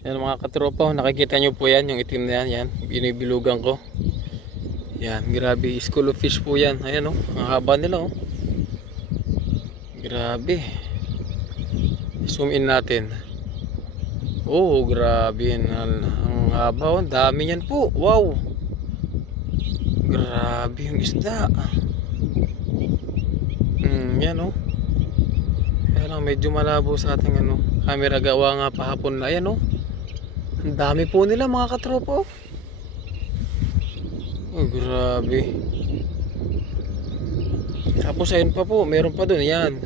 Yan mga katropa, nakikita nyo po yan, yung itim na yan, yan, binibilugan ko. Yan, grabe, school of fish po yan. Ayan, oh, ang haba nila, oh. Grabe. Zoom in natin. Oh, grabe, ang haba, oh. Dami yan po, wow. Grabe yung isda. Yan, oh. Kaya lang, medyo malabo sa ating camera, gawa nga pahapon na. Ayan, oh. Ang dami po nila mga katropa, oh. Oh, grabe. Tapos ayun pa po, meron pa dun. Yan.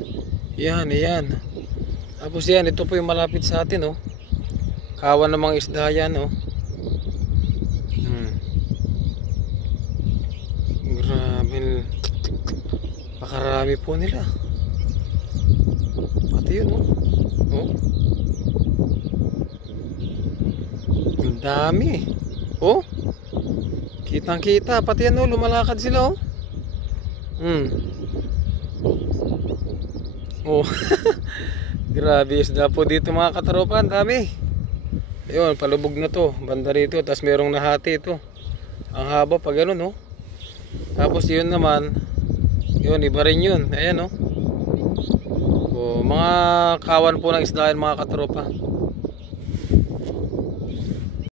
Yan, yan. Tapos yan, ito po yung malapit sa atin, oh. Kawan ng mga isda yan, oh. Grabe. Pakarami po nila. Pati yun, oh. Oh. Ang dami. Oh. Kitang kita. Pati yan, oh. Lumalakad sila, oh. Oh. Grabe isda po dito mga katropa. Ang dami. Ayun, palubog na to. Banda rito. Tapos merong nahati ito. Ang haba pa ganun, oh. Tapos yun naman. Yun, iba rin yun. Ayan, oh. Oh, mga kawan po ng isda yan mga katropa.